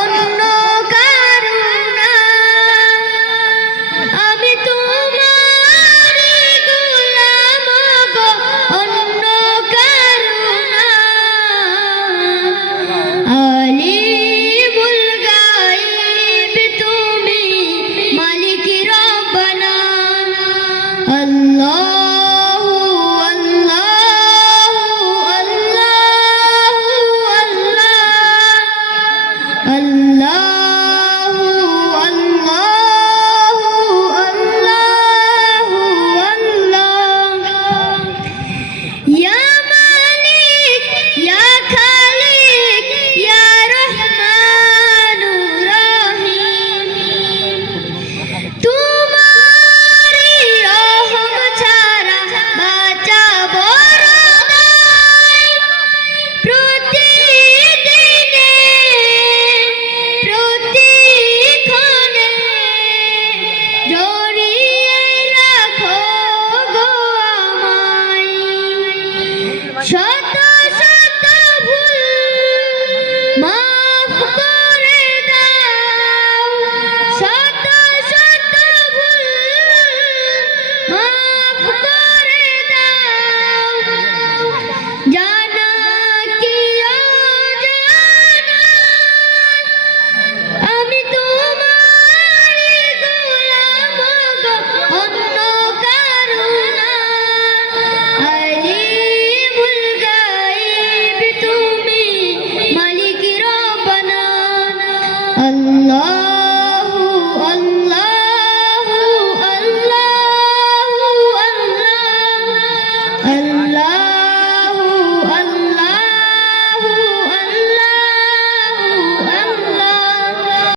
অন্য কারো না, আমি তোমারই গোলাম গো, অন্য কারো না। আলিমুল গায়ব তুমি, মালিক রব্বানা। আল্লাহু আল্লাহু আল্লাহু আল্লাহ, আল্লাহু আল্লাহু আল্লাহু আল্লাহ। ইয়া মালিক ইয়া খালিক ইয়া রহমানুর রহিম, তোমারই রহম ছাড়া বাঁচা বড় দায়। প্রতিদিনে প্রতিক্ষণে জড়িয়ে রাখো গো আমায়। শত শত ভুল মাফ করে দাও, শত শত ভুল মাফ করে দাও। জানা কি অজানা, আমি তোমারই গোলাম গো, অন্য কারো না। আলিমুল গায়ব তুমি, মালিক রব্বানা। আল্লাহু আল্লাহু আল্লাহু আল্লাহ, আল্লাহ